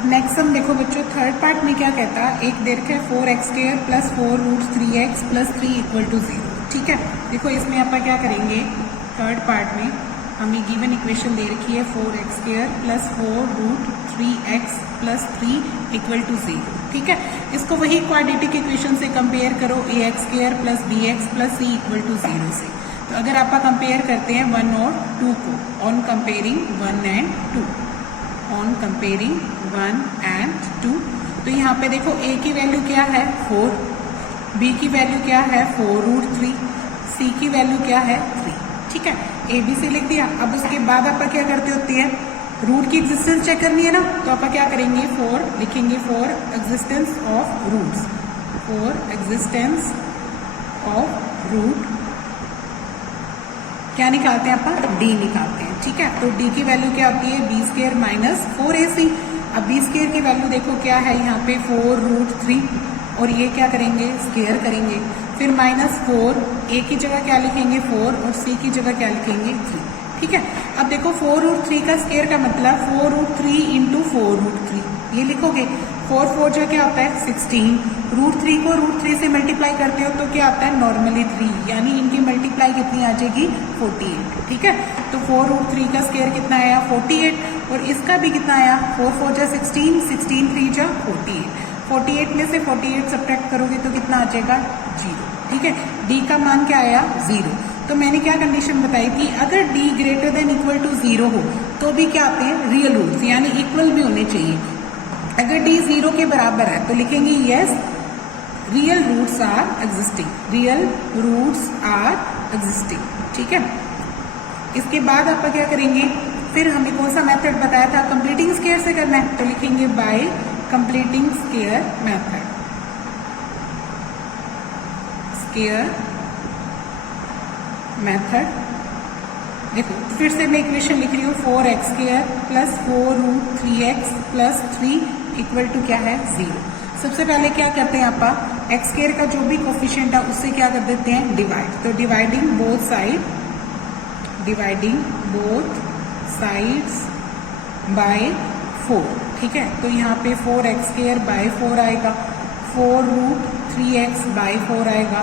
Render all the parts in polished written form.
अब नेक्स्ट हम देखो बच्चों, थर्ड पार्ट में क्या कहता है, एक दे रखा है 4x² plus 4√3x plus 3 equal to 0। ठीक है, देखो इसमें आप क्या करेंगे, थर्ड पार्ट में हमें गिवन इक्वेशन दे रखी है 4x² plus 4√3x plus 3 equal to 0। ठीक है, इसको वही क्वाड्रेटिक इक्वेशन से कंपेयर करो ax² plus bx plus c equal to 0 से। तो अगर आप कंपेयर करते हैं 1 और 2 को, on comparing 1 and 2, on comparing 1 and 2, तो यहाँ पे देखो a की वैल्यू क्या है 4, b की वैल्यू क्या है 4√3, c की वैल्यू क्या है 3। ठीक है, ए बी से लिख दिया। अब उसके बाद आप क्या करते होते हैं, रूट की एग्जिस्टेंस चेक करनी है ना, तो आप क्या करेंगे, फॉर लिखेंगे, for existence of roots, for existence of root क्या निकालते हैं, आप डी निकालते हैं। ठीक है, तो डी की वैल्यू क्या होती है b² माइनस 4ac। अब b² की वैल्यू देखो क्या है यहाँ पे 4√3, और ये क्या करेंगे, स्क्वायर करेंगे, फिर -4, a की जगह क्या लिखेंगे 4 और c की जगह क्या लिखेंगे 3। ठीक है, अब देखो 4√3 का स्क्वायर का मतलब 4√3 इंटू 4√3, ये लिखोगे। 4 जो क्या होता है 16, √3 को √3 से मल्टीप्लाई करते हो तो क्या आता है नॉर्मली 3, यानी इनकी मल्टीप्लाई कितनी आ जाएगी 48। ठीक है, तो 4√3 का स्क्वायर कितना आया 48, और इसका भी कितना आया 4 जा 16, 16 3 जा 48, 48 में से 48 सब्ट्रैक्ट करोगे तो कितना आ जाएगा 0। ठीक है, डी का मान क्या आया 0। तो मैंने क्या कंडीशन बताई थी, अगर D greater than equal to 0 हो तो भी क्या आते हैं रियल रूट्स, यानी इक्वल भी होने चाहिए। अगर डी 0 के बराबर है तो लिखेंगे yes real roots are existing, real roots are existing. ठीक है, इसके बाद आप क्या करेंगे, फिर हमें कौन सा मेथड बताया था, कंप्लीटिंग स्क्वायर से करना है, तो लिखेंगे bye completing square method, square method. देखो फिर से मैं इक्वेशन लिख रही हूँ 4x² plus 4√3x plus 3 equal to क्या है 0। सबसे पहले क्या करते हैं आप, x² का जो भी कोफिशिएंट है उससे क्या कर देते हैं डिवाइड, तो dividing both side, dividing both sides by 4। ठीक है, तो यहाँ पे 4x² बाय 4 आएगा, 4√3x बाय 4 आएगा,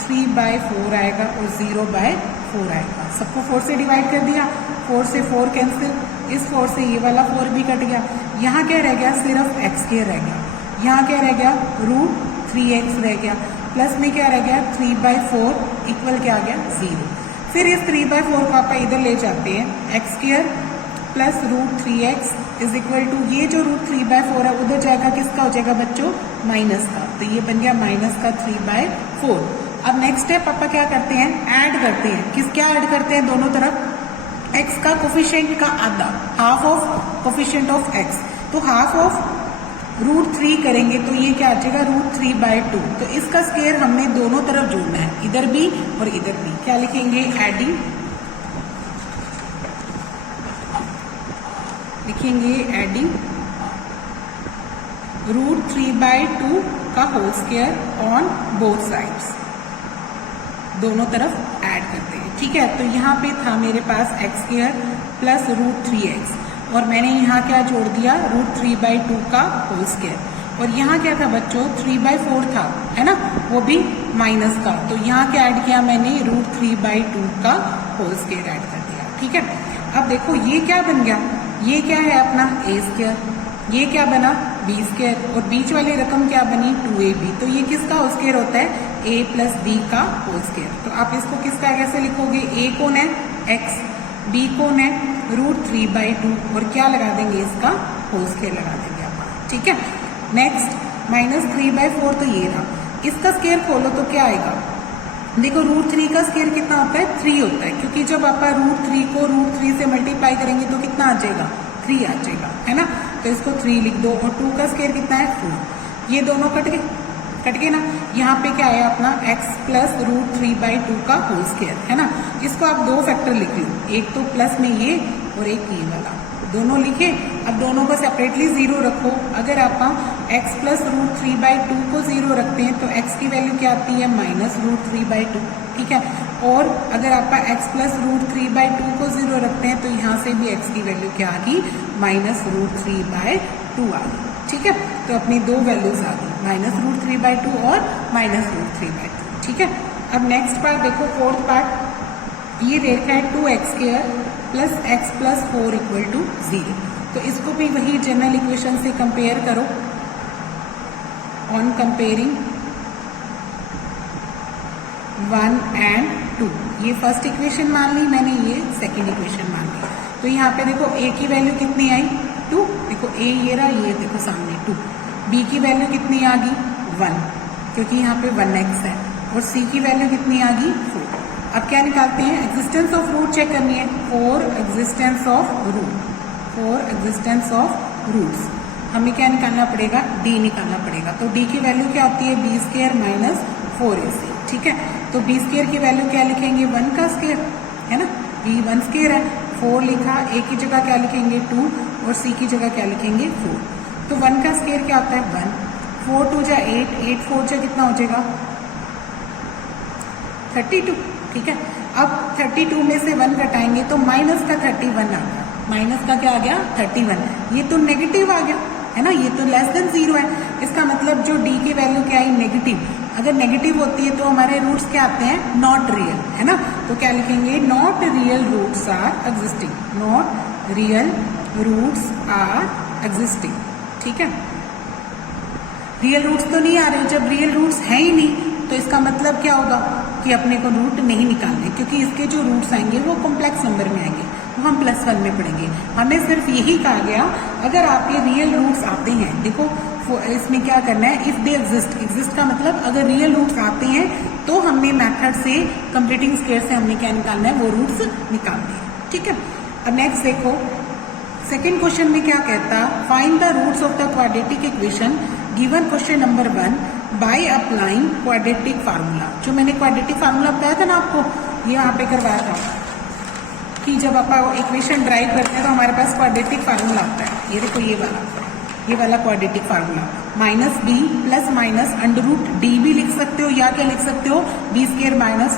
3 बाय 4 आएगा और 0 बाय 4 आएगा। सबको 4 से डिवाइड कर दिया, 4 से 4 कैंसिल, इस 4 से ये वाला 4 भी कट गया। यहाँ क्या रह गया, सिर्फ x² रह गया। यहाँ क्या रह गया, √3x रह गया, प्लस में क्या रह गया 3 बाय 4 इक्वल क्या आ गया 0। फिर इस 3 बाय 4 को आप इधर ले जाते हैं, x² plus √3x is equal to, ये जो √3 बाय 4 है उधर जाएगा, किसका हो जाएगा बच्चों माइनस का, तो ये बन गया माइनस का 3 बाय 4। अब नेक्स्ट स्टेप पापा क्या करते हैं, ऐड करते हैं, क्या ऐड करते हैं दोनों तरफ, x का कोफिशिएंट का आधा, half of coefficient of x, तो हाफ ऑफ √3 करेंगे तो ये क्या आ जाएगा √3 बाय 2। तो इसका स्क्वायर हमने दोनों तरफ जोड़ना है, इधर भी और इधर भी। क्या लिखेंगे, एडिंग, लिखेंगे एडिंग √3 बाय 2 का whole square on both sides, दोनों तरफ ऐड करते हैं। ठीक है, तो यहाँ पे था मेरे पास x² प्लस √3x, और मैंने यहाँ क्या जोड़ दिया √3 बाय 2 का होल स्क्वायर, और यहाँ क्या था बच्चों 3 बाय 4 था, है ना, वो भी माइनस का, तो यहाँ क्या ऐड किया मैंने √3 बाय 2 का होल स्क्वायर ऐड कर दिया। ठीक है, अब देखो ये क्या बन गया, ये क्या है अपना a², ये क्या बना b², और बीच वाली रकम क्या बनी 2ab, तो ये किसका होल स्क्वायर होता है a प्लस b का होल स्क्वायर। तो आप इसको किसका कैसे लिखोगे, a कौन है x, b कौन है √3 बाय 2, और क्या लगा देंगे इसका होल स्क्वायर लगा देंगे आप। ठीक है, नेक्स्ट -3 बाय 4, तो ये रहा, इसका स्क्वायर खोलो तो क्या आएगा, देखो √3 का स्क्वायर कितना होता है 3 होता है, क्योंकि जब आप √3 को √3 से मल्टीप्लाई करेंगे तो कितना आ जाएगा 3 आ जाएगा, है ना, तो इसको 3 लिख दो, और 2 का स्क्वायर कितना है 4, ये दोनों कट गए ना। यहाँ पे क्या आया अपना x प्लस √3 बाय 2 का होल स्क्वायर, है ना, इसको आप 2 फैक्टर लिख लो, एक तो प्लस में ये और एक ये वाला, दोनों लिखे। अब दोनों को सेपरेटली 0 रखो, अगर आप x प्लस √3 बाय 2 को 0 रखते हैं तो x की वैल्यू क्या आती है -√3 बाय 2। ठीक है, और अगर आप x प्लस √3 बाय 2 को 0 रखते हैं तो यहाँ से भी x की वैल्यू क्या आ गई -√3/2 आ गई। ठीक है, तो अपनी दो वैल्यूज आ गई, -√3/2 और -√3/2। ठीक है, अब नेक्स्ट पार्ट देखो, फोर्थ पार्ट ये दे रखा है 2x² + x + 4 = 0। तो इसको भी वही जनरल इक्वेशन से कंपेयर करो। ऑन कंपेयरिंग 1 and 2, ये फर्स्ट इक्वेशन मान ली मैंने, ये सेकेंड इक्वेशन मान ली। तो यहाँ पे देखो a की वैल्यू कितनी आई 2, देखो a ये रहा, ये देखो सामने 2। b की वैल्यू कितनी आ गई 1, क्योंकि यहाँ पे 1x है, और c की वैल्यू कितनी आ गई 4। अब क्या निकालते हैं, एग्जिस्टेंस ऑफ रूट चेक करनी है। फॉर एग्जिस्टेंस ऑफ रूट्स हमें क्या निकालना पड़ेगा, d निकालना पड़ेगा। तो d की वैल्यू क्या होती है, b² - 4ac। ठीक है, तो b² की वैल्यू क्या लिखेंगे, 1 का स्क्वायर है ना, b 1 स्क्वायर है। 4 लिखा, a की जगह क्या लिखेंगे 2, और c की जगह क्या लिखेंगे 4। तो 1 का स्क्वायर क्या होता है 1, 4 2 जा 8, 8 4 जा कितना हो जाएगा 32। ठीक है, अब 32 में से 1 घटाएंगे तो माइनस का 31 आ गया, माइनस का क्या आ गया 31। ये तो नेगेटिव आ गया है ना, ये तो लेस देन 0 है। इसका मतलब जो d की वैल्यू क्या आई नेगेटिव। अगर नेगेटिव होती है तो हमारे रूट्स क्या आते हैं, नॉट रियल, है ना। तो क्या लिखेंगे, not real roots are existing, not real roots are existing. ठीक है, रियल रूट्स तो नहीं आ रहे, जब रियल रूट्स है ही नहीं तो इसका मतलब क्या होगा कि अपने को रूट नहीं निकालने, क्योंकि इसके जो रूट्स आएंगे वो कॉम्प्लेक्स नंबर में आएंगे, वो हम +1 में पढ़ेंगे। हमें सिर्फ यही कहा गया, अगर आपके रियल रूट्स आते हैं, देखो इसमें क्या करना है, इफ दे एग्जिस्ट का मतलब अगर रियल रूट्स आते हैं तो हमने मेथड से कंप्लीटिंग स्क्वायर से हमने क्या निकालना है, वो रूट्स निकालने हैं। ठीक है, अब नेक्स्ट देखो, सेकेंड क्वेश्चन में क्या कहता, find the roots of the quadratic equation given question number 1 by applying quadratic formula. जो मैंने क्वाड्रेटिक फार्मूला बताया था ना आपको, ये यहाँ पे करवाया था कि जब आप इक्वेशन ड्राइव करते हैं तो हमारे पास क्वाड्रेटिक फार्मूला आता है। ये देखो, ये वाला क्वाड्रेटिक फार्मूला, -b + √d भी लिख सकते हो, या क्या लिख सकते हो, b² -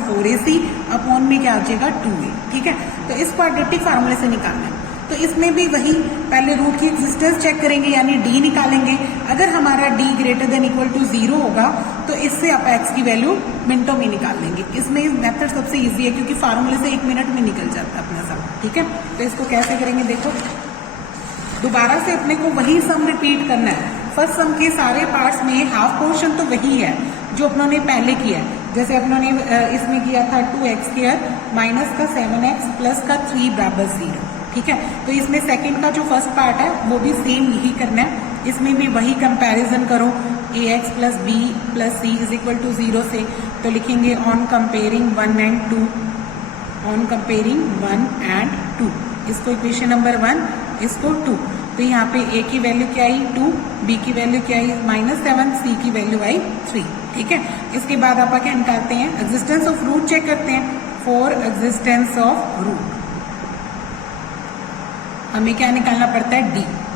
4ac अपॉन में क्या आ जाएगा 2a। ठीक है, तो इस क्वाड्रेटिक फार्मूले से निकालना है। तो इसमें भी वही, पहले रूट की एग्जिस्टेंस चेक करेंगे, यानी d निकालेंगे। अगर हमारा d > 0 होगा तो इससे आप x की वैल्यू मिनटों में निकाल लेंगे। इसमें मेथड सबसे इजी है, क्योंकि फार्मूले से 1 मिनट में निकल जाता है अपना सब। ठीक है, तो इसको कैसे करेंगे, देखो दोबारा से अपने को वही सम रिपीट करना है। फर्स्ट सम के सारे पार्ट्स में हाफ पोर्शन तो वही है जो अपनों ने पहले किया है। जैसे अपनों ने इसमें किया था 2x² - का 7x + का 3 = 0। ठीक है, तो इसमें सेकंड का जो फर्स्ट पार्ट है वो भी सेम यही करना है। इसमें भी वही कंपैरिजन करो, ax + b + c = 0 से, तो लिखेंगे on comparing 1 and 2, on comparing 1 and 2। इसको इक्वेशन नंबर 1, इसको 2। तो यहाँ पे a की वैल्यू क्या आई 2, b की वैल्यू क्या आई -7, c की वैल्यू आई 3। ठीक है, इसके बाद आप क्या निकालते हैं, एग्जिस्टेंस ऑफ रूट चेक करते हैं। फॉर एग्जिस्टेंस ऑफ रूट हमें क्या निकालना पड़ता है,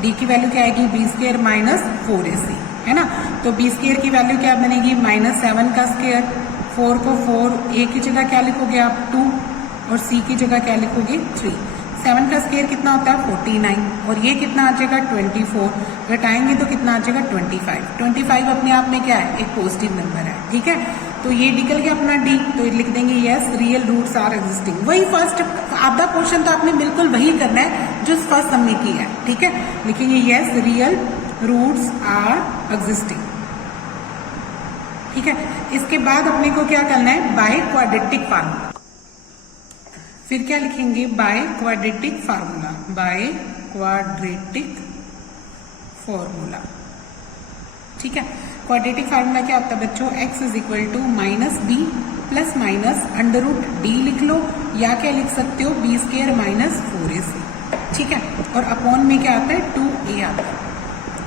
d की वैल्यू क्या आएगी b² - 4ac, है ना। तो b² की वैल्यू क्या बनेगी -7 का स्क्वायर, 4 को 4, a की जगह क्या लिखोगे आप 2, और c की जगह क्या लिखोगे 3। 7 का स्क्वायर कितना होता है 49, और ये कितना आ जाएगा 24, घटाएंगे तो कितना आ जाएगा 25। 25 अपने आप में क्या है, एक पॉजिटिव नंबर है। ठीक है, तो ये निकल गया अपना d, तो लिख देंगे yes real roots are existing. वही फर्स्ट आधा पोर्शन तो आपने बिल्कुल वही करना है जो फर्स्ट हमने किया है। ठीक है, लिखेंगे yes real roots are existing. ठीक है, इसके बाद अपने को क्या करना है, बाय क्वाड्रेटिक फार्मूला। फिर क्या लिखेंगे, by quadratic formula, by quadratic formula. ठीक है, क्वाड्रेटिक फार्मूला क्या होता है बच्चों, x = -b + √d लिख लो, या क्या लिख सकते हो b² - 4ac। ठीक है, और अपॉन में क्या आता है 2a आता है।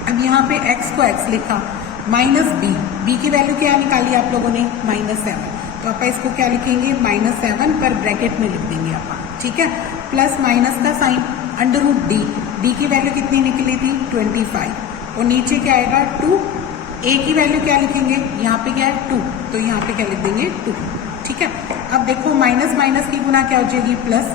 अब यहाँ पे x को x लिखा, -b की वैल्यू क्या निकाली आप लोगों ने -7, तो आप इसको क्या लिखेंगे -7 पर ब्रैकेट में लिख देंगे आप। ठीक है, प्लस माइनस का साइन √d की वैल्यू कितनी निकली थी 25, और नीचे क्या आएगा 2, a की वैल्यू क्या लिखेंगे, यहाँ पे क्या है 2, तो यहाँ पे क्या लिख देंगे 2। ठीक है, अब देखो माइनस माइनस की गुना क्या हो जाएगी प्लस,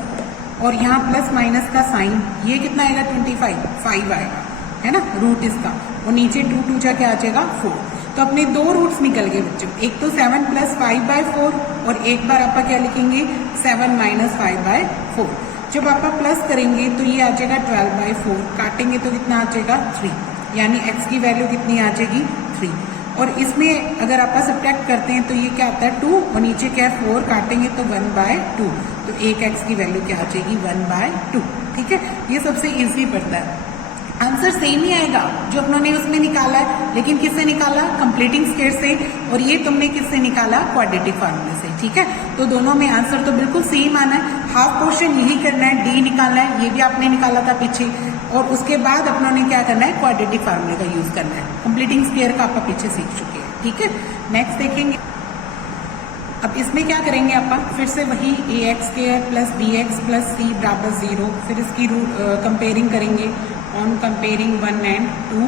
और यहाँ प्लस माइनस का साइन, ये कितना आएगा 25, 5 आएगा, है ना, रूट इसका, और नीचे 2 2 जा क्या आ जाएगा 4। तो अपने 2 रूट्स निकल गए बच्चों, एक तो 7 + 5/4 और एक बार आप क्या लिखेंगे 7 - 5/4। जब आप प्लस करेंगे तो ये आ जाएगा 12/4, काटेंगे तो कितना आ जाएगा 3, यानी x की वैल्यू कितनी आ जाएगी 3। और इसमें अगर आप सब्ट्रैक्ट करते हैं तो ये क्या आता है 2 और नीचे क्या है 4, काटेंगे तो 1/2, तो एक x की वैल्यू क्या आ जाएगी 1/2। ठीक है, ये सबसे इजी पड़ता है। आंसर सेम ही आएगा जो अपनों ने उसमें निकाला है, लेकिन किससे निकाला, कंप्लीटिंग स्क्वायर से, और ये तुमने किससे निकाला, क्वाड्रेटिक फार्मूले से। ठीक है, तो दोनों में आंसर तो बिल्कुल सेम आना है। हाफ पोर्शन यही करना है, डी निकालना है, ये भी आपने निकाला था पीछे, और उसके बाद अपनों ने क्या करना है, क्वाड्रेटिक फार्मूले का यूज करना है। कंप्लीटिंग स्क्वायर का आप पीछे सीख चुके हैं। ठीक है, नेक्स्ट देखेंगे। अब इसमें क्या करेंगे आप, फिर से वही ax² + bx + c = 0, फिर इसकी कंपेयरिंग करेंगे। ऑन कंपेयरिंग 1 and 2,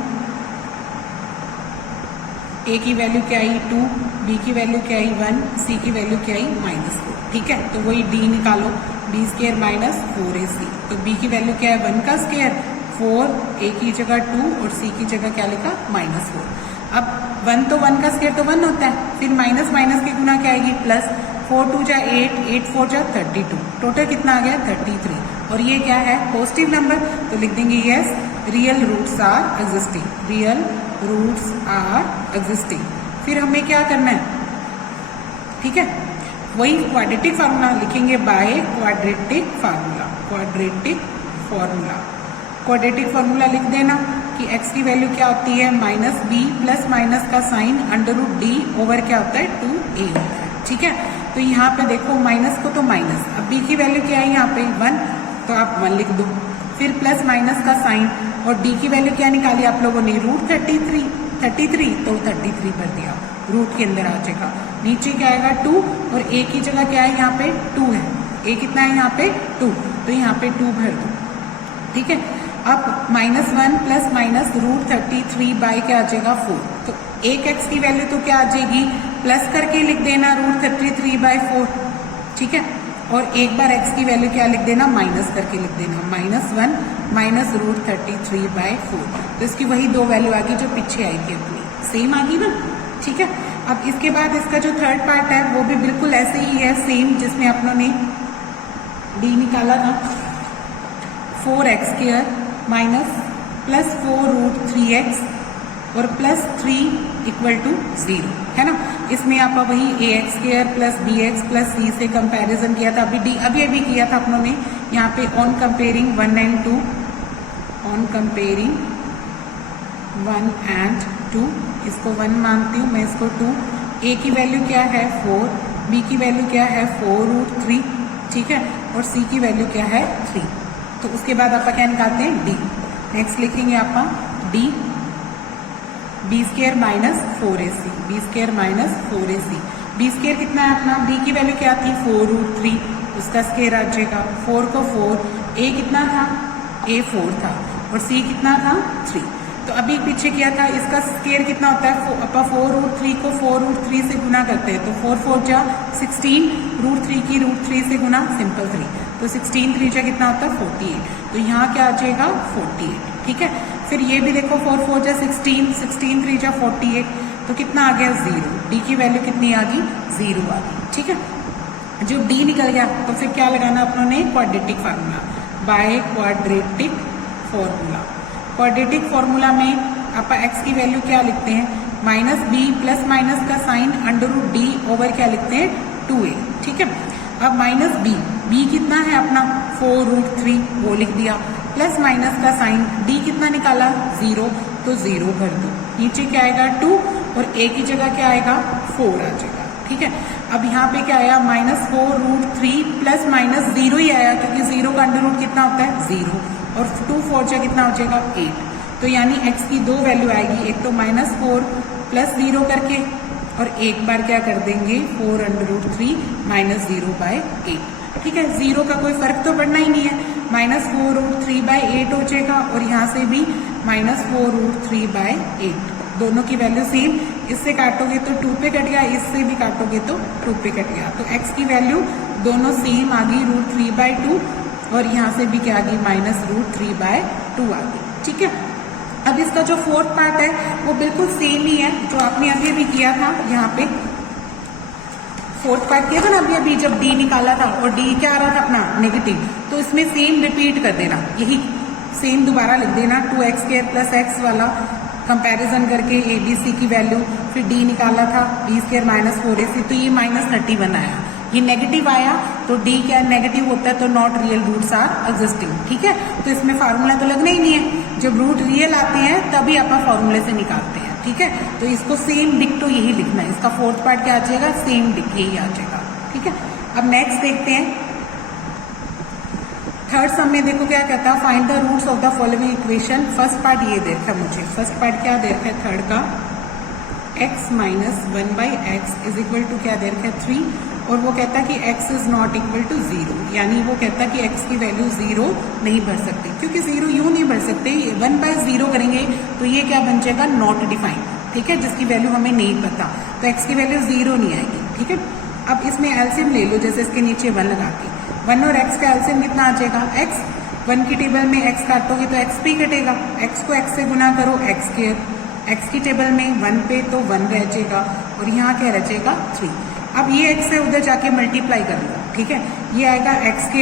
a की वैल्यू क्या आई 2, b की वैल्यू क्या आई 1, c की वैल्यू क्या आई -4। ठीक है, तो वही d निकालो, b² - 4ac, तो b की वैल्यू क्या है 1 का स्क्वायर 4, a की जगह 2 और c की जगह क्या लिखा -4। अब 1 तो 1 का स्क्वायर तो 1 होता है, फिर माइनस माइनस की गुना क्या आएगी प्लस, 4 2 जा 8, 8 4 जा 32, टोटल कितना आ गया 33, और ये क्या है पॉजिटिव नंबर, तो लिख देंगे yes real roots are existing, real roots are existing. फिर हमें क्या करना है, ठीक है, वही क्वाड्रेटिक फार्मूला लिखेंगे by quadratic formula, quadratic formula. Quadratic formula लिख देना कि x की वैल्यू क्या होती है -b प्लस माइनस का साइन √d ओवर क्या होता है 2a होता है। ठीक है, तो यहाँ पे देखो माइनस को तो माइनस, अब b की वैल्यू क्या है यहाँ पे 1, तो आप 1 लिख दो, फिर प्लस माइनस का साइन, और d की वैल्यू क्या निकाली आप लोगों ने √33, 33 तो 33 भर दिया, रूट के अंदर आ जाएगा, नीचे क्या आएगा 2, और a की जगह क्या है यहाँ पे 2 है, a कितना है यहाँ पे 2, तो यहाँ पे 2 भर दो। ठीक है, अब -1 प्लस माइनस √33 बाय क्या आ जाएगा 4, तो एक x की वैल्यू तो क्या आ जाएगी प्लस करके लिख देना √33/4। ठीक है, और एक बार x की वैल्यू क्या लिख देना माइनस करके लिख देना, -1 माइनस √33/4, तो इसकी वही 2 वैल्यू आ गई जो पीछे आई थी अपनी, सेम आ गई ना। ठीक है, अब इसके बाद इसका जो थर्ड पार्ट है वो भी बिल्कुल ऐसे ही है सेम, जिसमें अपनों ने d निकाला था 4x² माइनस प्लस 4√3x और +3 = 0, है ना। इसमें आप वही ax² + bx + c से कंपैरिजन किया था, अभी किया था अपनों ने। यहाँ पे on comparing 1 and 2, on comparing 1 and 2, इसको 1 मानती हूँ मैं, इसको 2, a की वैल्यू क्या है 4, b की वैल्यू क्या है 4√3, ठीक है, और c की वैल्यू क्या है 3, तो उसके बाद आप क्या निकालते हैं d। नेक्स्ट लिखेंगे आप d b² - 4ac, b² - 4ac, b² कितना है अपना, b की वैल्यू क्या थी 4√3, उसका स्क्वायर आ जाएगा, 4 को 4, a कितना था a 4 था, और c कितना था 3, तो अभी पीछे किया था, इसका स्क्वायर कितना होता है, अपन 4√3 को 4√3 से गुना करते हैं, तो 4 4 जा 16, √3 की √3 से गुना सिंपल 3, तो 16 3 जा कितना होता है 48, तो यहाँ क्या आ जाएगा 48। ठीक है, फिर ये भी देखो 4 4 जा 16, 16 3 जा 48, तो कितना आ गया 0, d की वैल्यू कितनी आ गई 0 आ गई। ठीक है, जब d निकल गया तो फिर क्या लगाना अपनों ने, quadratic formula, bye quadratic formula. Quadratic formula में आप x की वैल्यू क्या लिखते हैं, -b प्लस माइनस का साइन √d ओवर क्या लिखते हैं 2a। ठीक है, अब -b कितना है अपना 4√3, वो लिख दिया, प्लस माइनस का साइन, d कितना निकाला 0, तो 0 भर दो, नीचे क्या आएगा 2, और a की जगह क्या आएगा 4 आ जाएगा। ठीक है, अब यहाँ पे क्या आया -4√3 प्लस माइनस 0 ही आया, क्योंकि 0 का अंडर कितना होता है 0, और 2 4 जा कितना हो जाएगा 8, तो यानी x की 2 वैल्यू आएगी, एक तो -4 प्लस 0 करके, और एक बार क्या कर देंगे 4√3 -0/8। ठीक है, 0 का कोई फर्क तो पड़ना ही नहीं है, -4√3/8 हो जाएगा, और यहाँ से भी -4√3/8, दोनों की वैल्यू सेम, इससे काटोगे तो 2 पे कट गया, इससे भी काटोगे तो 2 पे कट गया, तो x की वैल्यू दोनों सेम आ गई √3/2, और यहाँ से भी क्या आ गई -√3/2 आ गई। ठीक है, अब इसका जो फोर्थ पार्ट है वो बिल्कुल सेम ही है जो आपने अभी भी किया था। यहाँ पे फोर्थ पार्ट किया था ना अभी जब डी निकाला था, और डी क्या आ रहा था अपना नेगेटिव, तो इसमें सेम रिपीट कर देना, यही सेम दोबारा लिख देना 2x² + x वाला कंपैरिजन करके ABC की वैल्यू, फिर डी निकाला था b² - 4ac, तो ये -31 आया, ये नेगेटिव आया, तो डी क्या नेगेटिव होता है तो not real roots are existing. ठीक है, तो इसमें फार्मूला तो लगना ही नहीं है, जब रूट रियल आते हैं तभी आप फॉर्मूले से निकालते हैं। ठीक है, तो इसको सेम डिक्टो यही लिखना है, इसका फोर्थ पार्ट क्या आ जाएगा, सेम डिक्टो यही आ जाएगा। ठीक है, अब नेक्स्ट देखते हैं थर्ड सम में। देखो क्या कहता है, find the roots of the following equation. First part ये दे रखा है मुझे, फर्स्ट पार्ट क्या दे रखा है थर्ड का, x - 1/x = क्या दे रखा है 3, और वो कहता है कि x is not equal to 0, यानी वो कहता है कि x की वैल्यू 0 नहीं भर सकती, क्योंकि 0 यूं नहीं भर सकते, 1/0 करेंगे तो ये क्या बन जाएगा नॉट डिफाइंड। ठीक है, जिसकी वैल्यू हमें नहीं पता, तो x की वैल्यू 0 नहीं आएगी। ठीक है, अब इसमें एलसीएम ले लो, जैसे इसके नीचे 1 लगा के, 1 और x का एलसीएम कितना आ जाएगा x, 1 की टेबल में x काटोगे तो x भी कटेगा, x को x से गुना करो x², x की टेबल में 1 पे तो 1 रह जाएगा, और यहाँ क्या रह जाएगा 3। अब ये x से उधर जाके मल्टीप्लाई कर लो। ठीक है, ये आएगा x²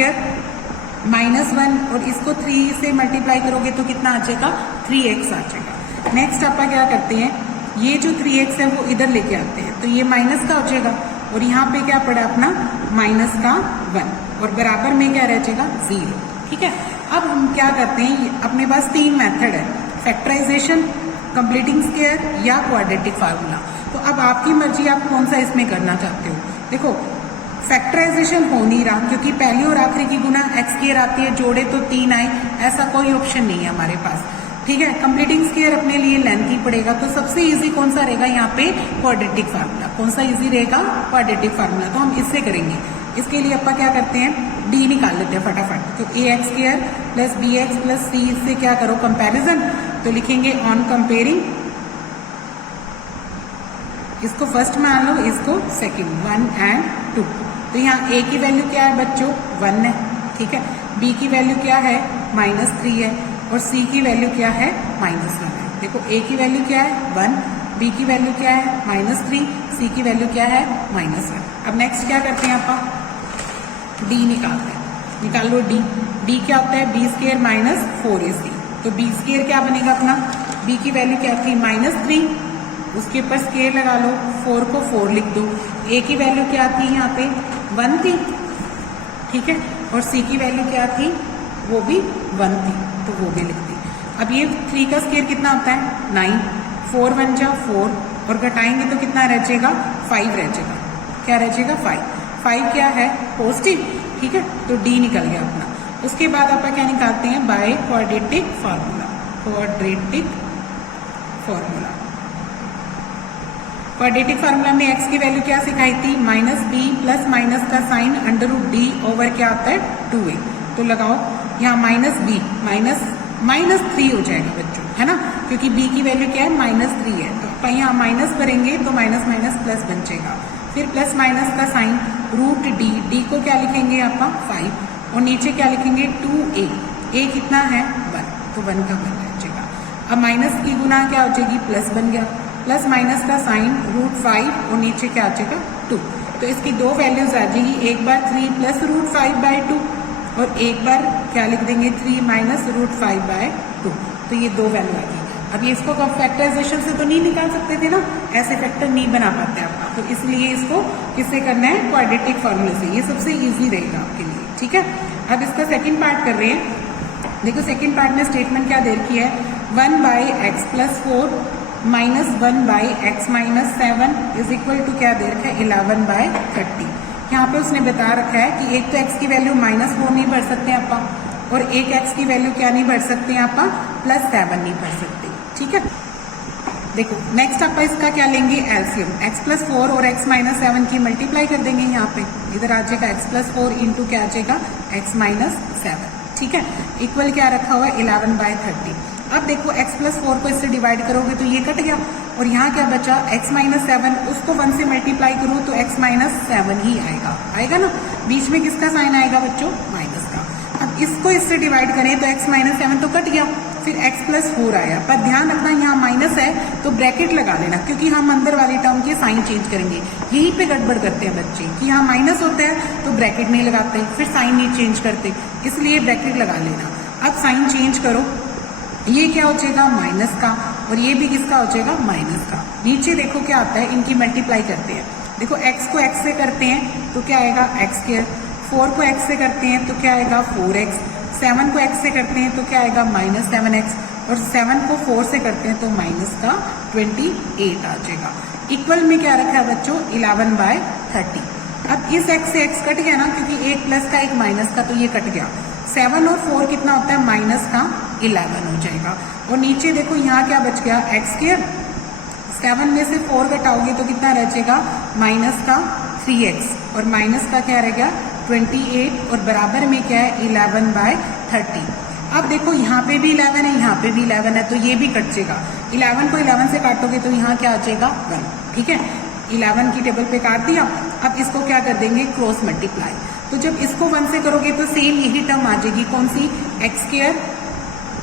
-1, और इसको 3 से मल्टीप्लाई करोगे तो कितना आ जाएगा 3x आ जाएगा। नेक्स्ट आप क्या करते हैं, ये जो 3x है वो इधर लेके आते हैं, तो ये माइनस का हो जाएगा, और यहाँ पे क्या पड़ा अपना -1, और बराबर में क्या रह जाएगा 0। ठीक है, अब हम क्या करते हैं, अपने पास 3 मेथड है, फैक्टराइजेशन, कंप्लीटिंग स्क्वायर या क्वाड्रेटिक फार्मूला। तो अब आपकी मर्जी, आप कौन सा इसमें करना चाहते हो। देखो फैक्टराइजेशन हो नहीं रहा, क्योंकि पहली और आखिरी की गुना x² आती है, जोड़े तो 3 आए, ऐसा कोई ऑप्शन नहीं है हमारे पास। ठीक है, कंप्लीटिंग स्क्वायर अपने लिए लेंथी पड़ेगा, तो सबसे इजी कौन सा रहेगा यहाँ पे क्वाड्रेटिक फार्मूला। कौन सा इजी रहेगा क्वाड्रेटिक फार्मूला, तो हम इससे करेंगे। इसके लिए अपन क्या करते हैं, डी निकाल लेते हैं फटाफट, तो ax² + bx + c से क्या करो कंपैरिजन, तो लिखेंगे ऑन कंपेयरिंग, इसको फर्स्ट मान लो, इसको सेकंड, 1 और 2। तो यहाँ a की वैल्यू क्या है बच्चों 1 है। ठीक है, b की वैल्यू क्या है -3 है, और c की वैल्यू क्या है -1 है। देखो a की वैल्यू क्या है 1, b की वैल्यू क्या है -3, c की वैल्यू क्या है -1। अब नेक्स्ट क्या करते हैं आप, d निकालते हैं, निकाल लो d क्या होता है b² - 4ac, तो b² क्या बनेगा अपना, b की वैल्यू क्या थी -3, उसके ऊपर स्केयर लगा लो, 4 को 4 लिख दो, a की वैल्यू क्या थी यहाँ पे 1 थी। ठीक है, और c की वैल्यू क्या थी, वो भी 1 थी, तो वो भी लिख दी। अब ये 3 का स्केयर कितना होता है 9, 4 × 1 = 4, और घटाएंगे तो कितना रह जाएगा 5 रह जाएगा, क्या रह जाएगा 5 क्या है पॉजिटिव। ठीक है, तो d निकल गया अपना। उसके बाद आप क्या निकालते हैं, bye quadratic formula. Quadratic formula में x की वैल्यू क्या सिखाई थी, -b + माइनस का साइन √d क्या आता है 2a, तो लगाओ यहाँ -b -3 हो जाएगा बच्चों, है ना, क्योंकि b की वैल्यू क्या है -3 है, तो यहाँ माइनस करेंगे तो माइनस प्लस बन जाएगा, फिर प्लस माइनस का साइन √d को क्या लिखेंगे आपका 5, और नीचे क्या लिखेंगे 2a, a कितना है 1, तो 1 का 1 रह जाएगा। अब माइनस की गुना क्या हो जाएगी प्लस बन गया, प्लस माइनस का साइन √5, और नीचे क्या आ जाएगा 2, तो इसकी 2 वैल्यूज आ जाएगी, एक बार 3 + √5/2, और एक बार क्या लिख देंगे 3 - √5/2, तो ये 2 वैल्यू आ गई। अब ये इसको फैक्टराइजेशन से तो नहीं निकाल सकते थे ना, ऐसे फैक्टर नहीं बना पाते आपका, तो इसलिए इसको किससे करना है क्वाड्रेटिक फार्मूले से, ये सबसे इजी रहेगा आपके लिए। ठीक है, अब इसका सेकंड पार्ट कर रहे हैं। देखो सेकंड पार्ट में स्टेटमेंट क्या दे रखी है, 1/x + 4 - 1/x - 7 = क्या दे रखा है 11/30। यहाँ पे उसने बता रखा है कि एक तो x की वैल्यू -4 नहीं भर सकते आपा, और एक x की वैल्यू क्या नहीं भर सकते आपा +7 नहीं भर सकते। ठीक है, देखो नेक्स्ट आप इसका क्या लेंगे एलसीएम, x + 4 और x - 7 की मल्टीप्लाई कर देंगे, यहाँ पे इधर आ जाएगा x + 4 × क्या आ जाएगा x - 7। ठीक है, इक्वल क्या रखा हुआ है 11/30। अब देखो x + 4 को इससे डिवाइड करोगे तो ये कट गया, और यहाँ क्या बचा x - 7, उसको 1 से मल्टीप्लाई करो तो x - 7 ही आएगा ना, बीच में किसका साइन आएगा बच्चों माइनस का। अब इसको इससे डिवाइड करें तो x माइनस 7 तो कट गया, फिर x प्लस 4 आया। पर ध्यान रखना यहाँ माइनस है तो ब्रैकेट लगा लेना, क्योंकि हम अंदर वाली टर्म के साइन चेंज करेंगे। यहीं पे गड़बड़ करते हैं बच्चे कि यहाँ माइनस होता है तो ब्रैकेट नहीं लगाते, फिर साइन नहीं चेंज करते, इसलिए ब्रैकेट लगा लेना। अब साइन चेंज करो, ये क्या हो जाएगा माइनस का, और ये भी किसका हो जाएगा माइनस का। नीचे देखो क्या आता है, इनकी मल्टीप्लाई करते हैं। देखो x को x से करते हैं तो क्या आएगा x स्क्वायर, 4 को x से करते हैं तो क्या आएगा 4x, 7 को x से करते हैं तो क्या आएगा माइनस 7x, और 7 को 4 से करते हैं तो माइनस का 28 आ जाएगा। इक्वल में क्या रखा है बच्चों 11/30। अब इस x से x कट गया ना, क्योंकि एक प्लस का एक माइनस का, तो ये कट गया। 7 और 4 कितना होता है माइनस का 11 हो जाएगा। और नीचे देखो यहाँ क्या बच गया x स्क्वायर, 7 में से 4 घटाओगे तो कितना रह जाएगा माइनस का 3x, और माइनस का क्या रह गया 28, और बराबर में क्या है 11/30। अब देखो यहाँ पे भी 11 है, यहाँ पे भी 11 है, तो ये भी कट जाएगा। 11 को 11 से काटोगे तो यहाँ क्या आ जाएगा 1। ठीक है, 11 की टेबल पे काट दिया। अब इसको क्या कर देंगे क्रॉस मल्टीप्लाई, तो जब इसको 1 से करोगे तो सेम यही टर्म आ जाएगी, कौन सी x स्क्वायर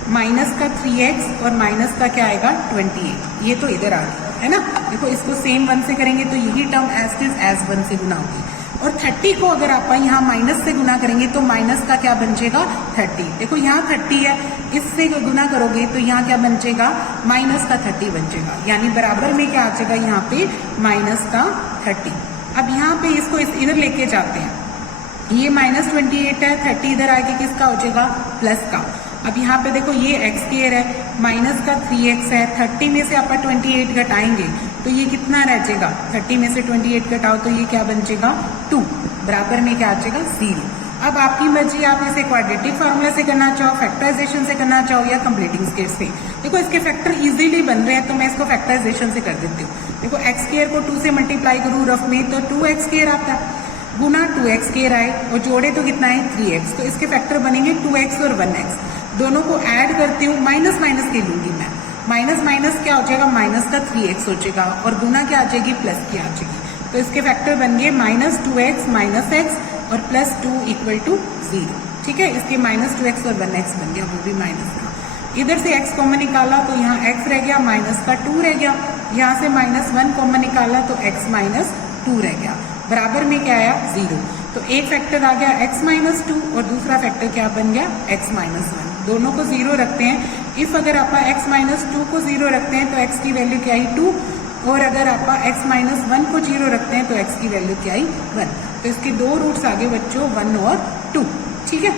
माइनस का 3x और माइनस का क्या आएगा 28। ये तो इधर आ गई है ना। देखो इसको सेम 1 से करेंगे तो यही टर्म एज इज एज 1 से गुना होगी। और 30 को अगर आप यहाँ माइनस से गुना करेंगे तो माइनस का क्या बन जाएगा 30। देखो यहाँ 30 है, इससे गुना करोगे तो यहाँ क्या बन जाएगा माइनस का 30 बन जाएगा, यानी बराबर में क्या आ जाएगा यहाँ पे माइनस का 30। अब यहाँ पे इसको इधर लेके जाते हैं, ये माइनस 28 है, 30 इधर आके किसका हो जाएगा प्लस का। अब यहाँ पे देखो ये x स्क्वायर है, माइनस का 3x है, 30 में से आप 28 घटाएंगे तो ये कितना रह जाएगा, 30 में से 28 घटाओ तो ये क्या बन जाएगा 2, बराबर में क्या आ जाएगा 0। अब आपकी मर्जी, आप इसे क्वाड्रेटिक फार्मूला से करना चाहो, फैक्टराइजेशन से करना चाहो, या कंप्लीटिंग स्केल से। देखो इसके फैक्टर इजीली बन रहे हैं तो मैं इसको फैक्टराइजेशन से कर देती हूँ। देखो x स्क्वायर को 2 से मल्टीप्लाई करूँ रफ में तो 2x स्क्वायर आता है, गुना 2x स्क्वायर आए और जोड़े तो कितना है 3x, तो इसके फैक्टर बनेंगे 2x और 1x। दोनों को ऐड करती हूँ, माइनस माइनस की लूंगी मैं, माइनस माइनस क्या हो जाएगा माइनस का 3x हो जाएगा, और गुना क्या आ जाएगी प्लस की आ जाएगी। तो इसके फैक्टर बन गए माइनस 2x माइनस x और प्लस 2 इक्वल टू 0। ठीक है, इसके माइनस 2x और 1x बन गया, वो भी माइनस का। इधर से x कॉमन निकाला तो यहाँ x रह गया, माइनस का 2 रह गया। यहाँ से माइनस 1 कॉमन निकाला तो x माइनस 2 रह गया, बराबर में क्या आया 0। तो एक फैक्टर आ गया x माइनस 2 और दूसरा फैक्टर क्या बन गया x माइनस 1। दोनों को 0 रखते हैं। इफ अगर आप x माइनस 2 को 0 रखते हैं तो x की वैल्यू क्या आई 2, और अगर आप x माइनस 1 को 0 रखते हैं तो x की वैल्यू क्या आई 1। तो इसके दो रूट्स आगे बच्चों 1 और 2। ठीक है।